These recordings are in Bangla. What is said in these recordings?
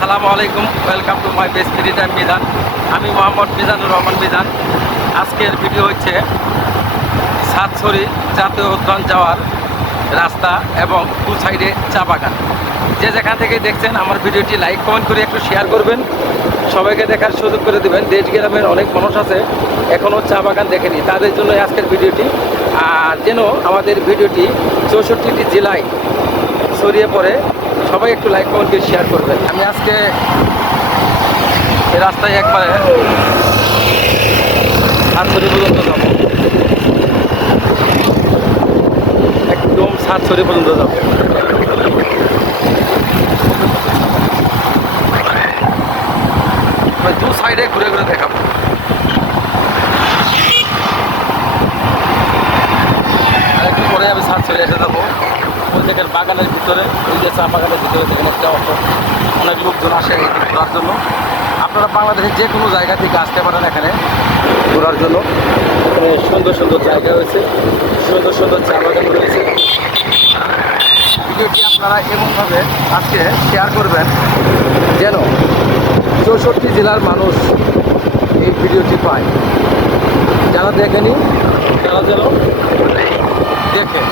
আসসালামু আলাইকুম welcome to my best free time Mizan আমি মোহাম্মদ মিজানুর রহমান মিজান আজকের ভিডিও হচ্ছে সাতছড়ি জাতীয় উদ্যান যাওয়ার রাস্তা এবং দু সাইডে চা বাগান। যে যেখান থেকে দেখছেন আমার ভিডিওটি লাইক কমেন্ট করে একটু শেয়ার করবেন। সবাইকে দেখার সুযোগ করে দেবেন। দেশ গ্রামের অনেক মানুষ আছে এখনও চা বাগান দেখেনি। তাদের জন্য আজকের ভিডিওটি। আর যেন আমাদের ভিডিওটি চৌষট্টিটি জেলায় ছড়িয়ে পড়ে সবাই একটু লাইক কমেন্ট শেয়ার করবেন। আমি আজকে এই রাস্তায় একবারে সাতছড়ি পর্যন্ত যাব। একদম সাতছড়ি পর্যন্ত যাব। মানে দু সাইডে ঘুরে ঘুরে দেখাবো। আর একটু পরে আমি সাতছড়ি এসে যাব। ওই জায়গার বাগানের ভিতরে ওই যে চা বাগানের ভিতরে দেখেন একটা অটো, অনেক লোকজন আসে ঘোরার জন্য। আপনারা বাংলাদেশের যে কোনো জায়গা থেকে আসতে পারেন এখানে ঘোরার জন্য। সুন্দর সুন্দর জায়গা রয়েছে, সুন্দর সুন্দর চা বাগান রয়েছে। ভিডিওটি আপনারা এমনভাবে আজকে শেয়ার করবেন যেন চৌষট্টি জেলার মানুষ এই ভিডিওটি পায়। যারা দেখেনি তারা যেন দেখে।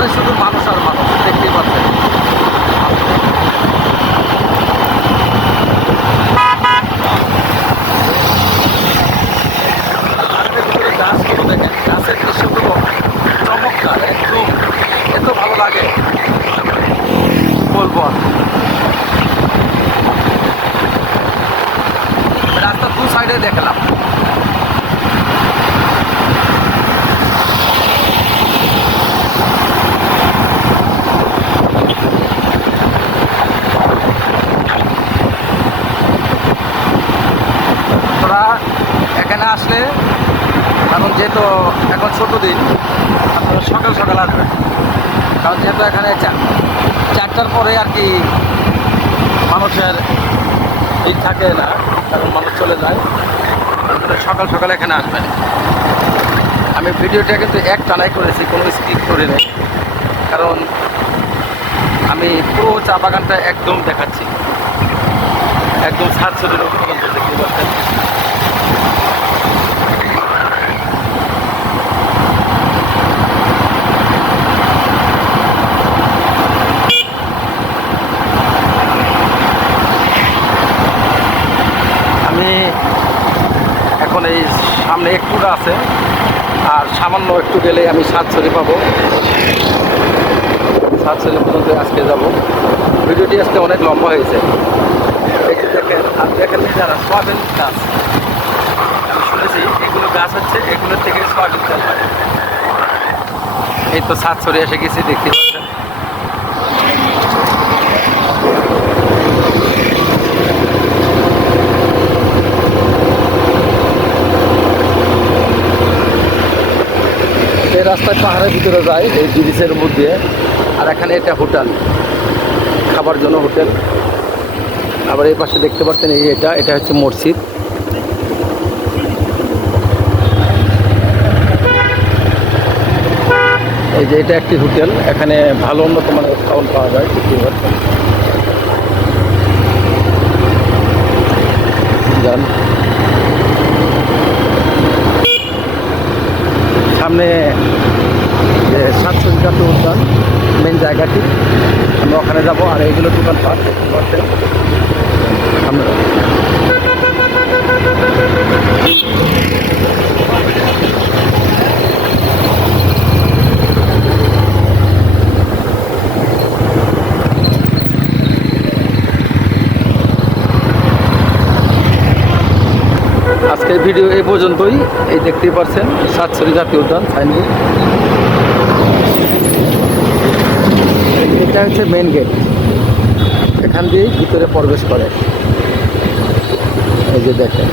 রাস্তায় শুধু মানুষ আর মানুষ, দেখতেই পাচ্ছেন একদম এত ভালো লাগে বলব আর। রাস্তা দু সাইডে দেখলাম তোরা এখানে আসলে এখন যেহেতু এখন ছোট দিন, আপনারা সকাল সকাল আসবেন। কারণ যেহেতু এখানে চারটার পরে আর কি মানুষের ভিড় থাকে না, কারণ মানুষ চলে যায়। আপনারা সকাল সকাল এখানে আসবেন। আমি ভিডিওটা কিন্তু এক টানাই করেছি, কোনো স্কিপ করে নেই কারণ আমি পুরো চা বাগানটা একদম দেখাচ্ছি। একদম সাত পর্যন্ত দেখতে আমি এখন এই সামনে একটুটা আছে। আর সামান্য একটু গেলে আমি সাতছড়ি পাবো। সাতছড়ি পর্যন্ত আজকে যাব। ভিডিওটি আজকে অনেক লম্বা হয়েছে। দেখেন যারা গাছ শুনেছি এগুলো গাছ হচ্ছে এগুলোর থেকে সোয়াবিন চাল হয় এই তো সাতছড়ি এসে গেছি, দেখতে পাহাড়ের ভিতরে যায়, এই ব্রিজের মধ্যে। আর এখানে এটা হোটেল, খাবার জন্য হোটেল। আবার এই পাশে দেখতে পাচ্ছেন এই এটা এটা হচ্ছে মসজিদ। এই যে এটা একটি হোটেল, এখানে ভালো উন্নত মানের খাওয়ান পাওয়া যায় দেখতেই পাচ্ছেন। সামনে জাতীয় উদ্যান মেন জায়গাটি। আমরা ওখানে যাব, আর এইগুলো দোকান পাট আমরা আজকের ভিডিও এই পর্যন্তই। এই দেখতেই পারছেন সাতছড়ি জাতীয় উদ্যান সাইনবোর্ড এটা হচ্ছে মেন গেট এখান দিয়েই ভিতরে প্রবেশ করে। এই যে দেখেন।